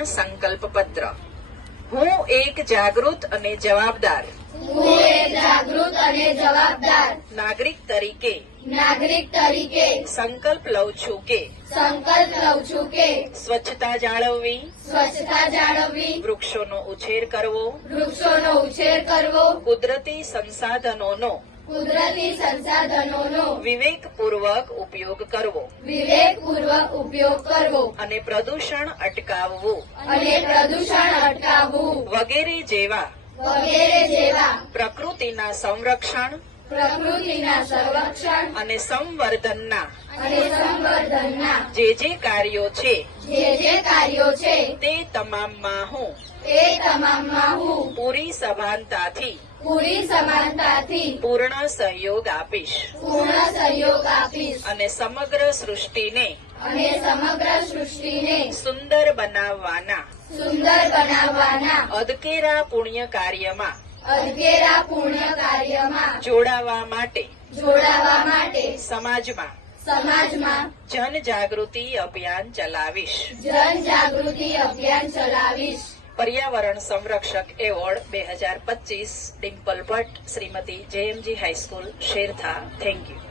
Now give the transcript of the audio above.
પર્યાવરણ સંકલ્પ પત્ર। હું એક જાગૃત અને જવાબદાર નાગરિક તરીકે સંકલ્પ લઉં છું કે સ્વચ્છતા જાળવવી, વૃક્ષોનો ઉછેર કરવો, કુદરતી સંસાધનોનો વિવેકપૂર્વક ઉપયોગ કરવો અને પ્રદૂષણ અટકાવવું વગેરે જેવા પ્રકૃતિના સંરક્ષણ અને સંવર્ધનના જે કાર્યો છે તે તમામમાં હું પૂરી સભાનતાથી પૂર્ણ સહયોગ આપીશ અને સમગ્ર સૃષ્ટિને સુંદર બનાવવાના અદકેરા પુણ્ય કાર્યમાં જોડાવા માટે સમાજમાં જનજાગૃતિ અભિયાન ચલાવીશ। પર્યાવરણ સંરક્ષક award 2025 Dimple Bhatt, Shrimati JMG high school, Shertha. Thank you.